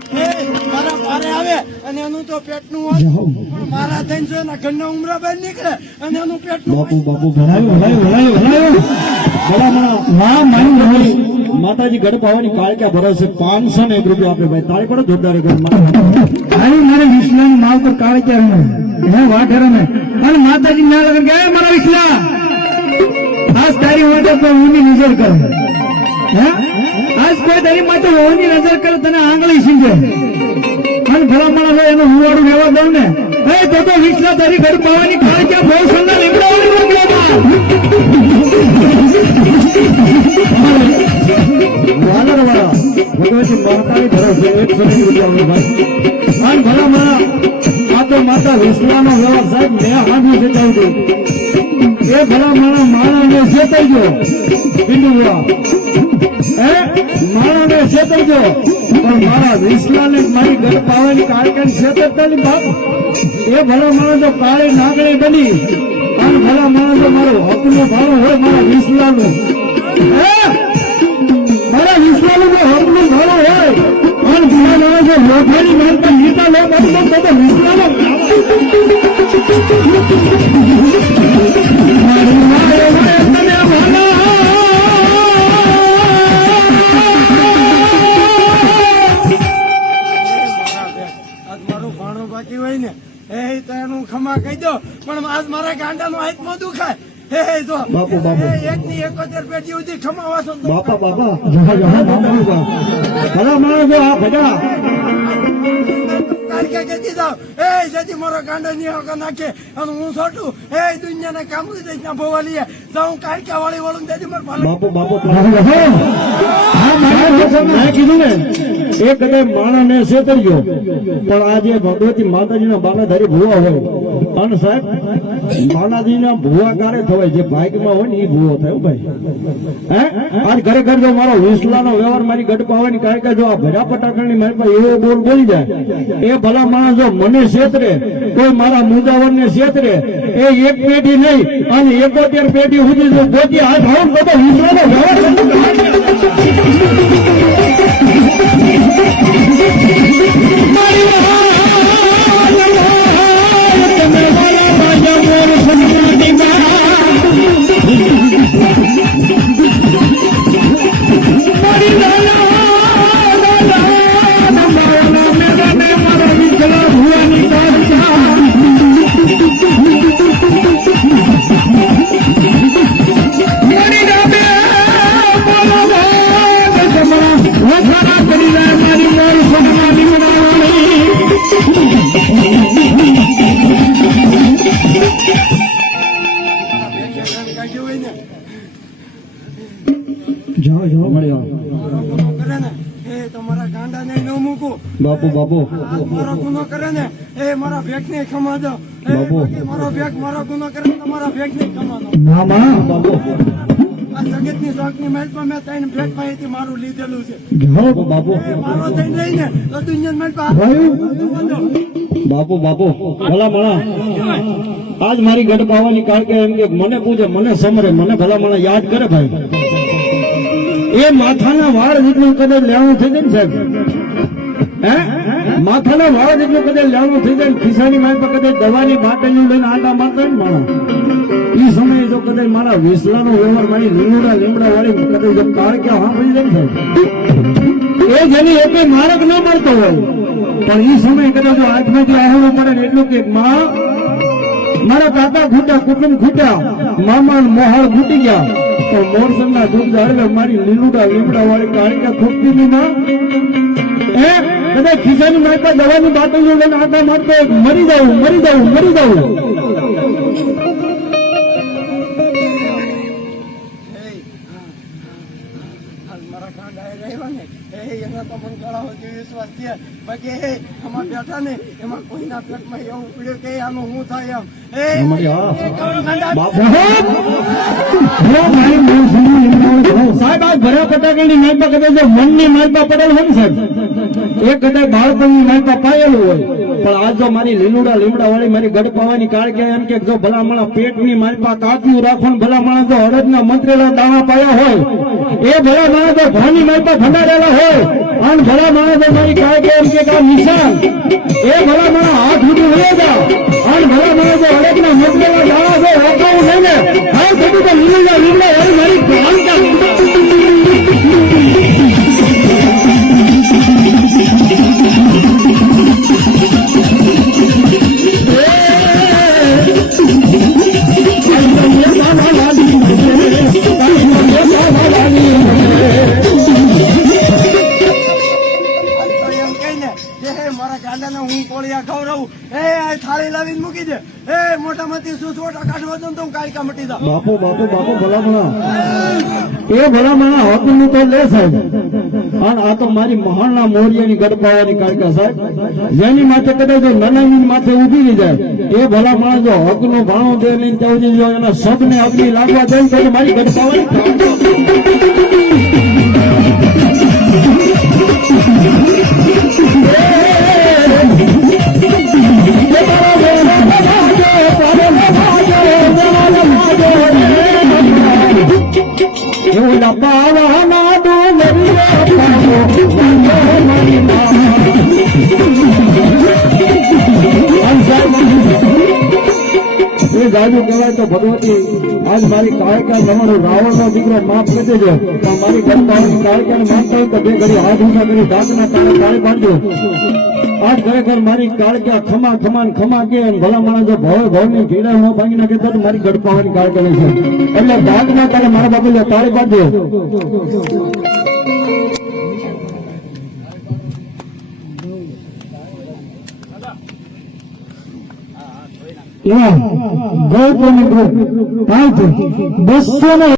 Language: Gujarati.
એ મારા પારે આવે અને એનું તો પેટનું હોય. મારા થઈને જો એના ઘરના ઉમરા બહાર નીકળે અને એનું પેટનું બાપુ બાપુ ભણાયું ભણાયું ભણાયું ભણાયું ભલા માં મારી નહીં માતાજી ગઢ પાવાની કાળક્યા ભરાશે? પાંચસો ને એક રૂપિયા આપે ભાઈ. તારી પડે જોરદાર અરે મારે વિશ્લાની માલ તો કાળે કે હે વાટ હરે ને અને માતાજી ના લગન ગયા મારા વિસલા. ખાસ તારી માટે હું ની નજર કરે. આજ કોઈ તારી માટે ઊંડી નજર કરે, તને આંગળી સીંધે. અને ભલા માણસ એનું હુવાડું લેવા દઉં ને. એ, તો તો વિસલા તારી ઘર પાવાની કાળે કે બહુ સુંદર મોકલામાં વાનર વાળા ભગવતી માતાની ભલા મારા આ માતા વિશ્વાનો વ્યવહાર સાહેબ, મેં છે કહ્યું હતું એ ભલા મારા માણસને ચેતાઈ ગયો બિંદુ માણસને ચેતાઈ ગયો પણ મારા વિશ્વાને મારી ઘર પાવાની કાળકાની ચેતવતા ની બાપ એ ભલા માણસો કાળે નાગણી બની. અને ભલા માણસો મારું હકનું ભાડું હોય મારા વિશ્વાનું. હે? મારા વિશ્વાનું હકનું ભાડું હોય. અને ભલા માણસો લોભાની માનતા નીતા લો બધું તો વિશ્વાનો. ભાણું હોય ને એ તો એનું ખમા કહી દો પણ આજ મારા ગાંડાનું હાથમાં દુખાય હે જો બાપુ, બાપુ. જતી મારો ગાંડો ની હકો નાખે અને હું છોટું એ દુનિયાને કામ દઈશ ના ભોવા લઈએ હું કાલકા વાળી વાળું મારે બાપુ બાપુ કીધું ને એ કદાચ માણસને છેતરજો પણ આજે ભગવતી માતાજીના બાલાધારી ભૂવા હોય. અને સાહેબ માતાજીના ભૂવા કારે થવાય? જે ભાગ્યમાં હોય ને એ ભૂવો થાય ભાઈ. આજ ખરેખર જો મારો વિસલાનો વ્યવહાર મારી ગઢ પાવાની કારણ કે જો આ ભજા પટાકણની મારી પાસે એવો બોલ બોલી જાય. એ ભલા માણસ જો મને છેતરે કોઈ મારા મુદાવર ને છેતરે એ એક પેઢી નહીં, અને એકોતેર પેઢી સુધી જો ભાવ હાથ આવું તો વિસલાનો Mario! ગાંડા ને ન મૂકું. બાપુ બાપુ. મારો ગુનો કરે ને એ મારા ભેગ ને ખમા દો બાપુ. મારો ભેગ મારો ગુનો કરે તમારા ભેગ ને ખમા દો. ના બાપુ. આ જગતની શોખની મહેલ પર મેં ત્રણ ભેગ પાસેથી મારું લીધેલું છે. બાપુ બાપુ. ભલામણા મારો થઈને લઈને તો દુનિયા મહેલ પર બાપુ બાપુ. ભલા મણા. આજ મારી ગઢ પાવાની કારણ કે એમ કે મને પૂછે મને સમરે મને ભલા મણા યાદ કરે ભાઈ. એ માથાના વાળ જેટલું કદાચ લેવાનું થઈ જાય ને સાહેબ. માથાના વાળ જેટલું કદાચ લેવાનું થઈ જાય ખિસ્સાની માય પર કદાચ દવાની બાટલીઓ લઈને આટા મારતા ને માણો. એ સમયે જો કદાચ મારા વિસલાનો વ્યવહાર મારી લીમડા લીમડા વાળી કદાચ જો કાળ કે હા પડી જાય ને સાહેબ. એ જેની એક માર્ગ ન મળતો હોય, પણ એ સમય કદાચ જો હાથમાંથી આહેવું પડે ને એટલું કે, માં, મારા કાકા ખૂટ્યા કુટુંબ ખૂટ્યા મામા મોહળ ખૂટી ગયા તો મોરસન ના દૂધ હળવે મારી લીલુડા લીમડા વાળી કાળિકા ખૂટતી ની ના? એ કદાચ ખિસ્સાની મારી પાસે દવાની બાટલીઓ લઈને આટા મારતો મરી જાઉં મરી જાઉં, મરી જાવું સુધી બાકી એ આમાં બેઠા ને એમાં કોઈના પેટમાં એવું પડ્યું કે આનું હું થાય એમ. સાહેબ આ ભર્યા પટાકાની માલપા કદાચ મનની માલપા પડેલ હોય ને સાહેબ એ કદાચ બાળપણની માલપા પાયેલું હોય. પણ આજ જો મારી લીલુડા લીમડા વાળી મારી ગડપાવાની કાળ કે એમ કે જો ભલામણા પેટની માલપા કાચું રાખો ને ભલામણા જો અડદના મંત્રેલા દાણા પાયા હોય એ ભલામણા જો ભાની માલપા ભંડારેલા હોય અને ભલા માણસો મારી કાય કે એમ કે નિશાન. એ ભલા માણસ હાથ ઉઠી હોય જા અને ભલા માણસો હરેક ના મતલબ જાવા છે વાંકાવું નહીં ને, હાથ બધું તો લીલા દઉં તો હું કાળકા મટી જાઉં. બાપુ બાપુ બાપુ, ભલામણા. એ ભલામણા હોતું નું તો લે સાહેબ. અને આ તો મારી મહાણના મોરિયાની ગડપાવાની કાળકા સાહેબ. જેની માથે કદાચ નાનાની માથે ઊભી રહી જાય, એ ભલામણા જો હક નો ભાણો દે નહીં ત્યાં જો એના શબને અગ્નિ લાગવા જાય તો મારી ગડપાવાની આજ મારી કાયકા તમારો રાવણનો દીકરો માફ કરી દેજો. મારી ગરબાની કાયકા માનતા તો બે ઘડી હાથ ઊંચા કરી ઢાકના તારે તાળી પાડજો આજ ખરેખર મારી કાળકા ખમા ખમા ખમા કે ભલા મારા જો ભવ ભવની ઘીડા ન ભાંગી નાખે તો મારી ગડપાવાની કાળકા છે. એટલે ઢાકના તારે મારા બાપુ તાળી પાડજો ગૌતમી ગ્રુપ પાંચ બસો ને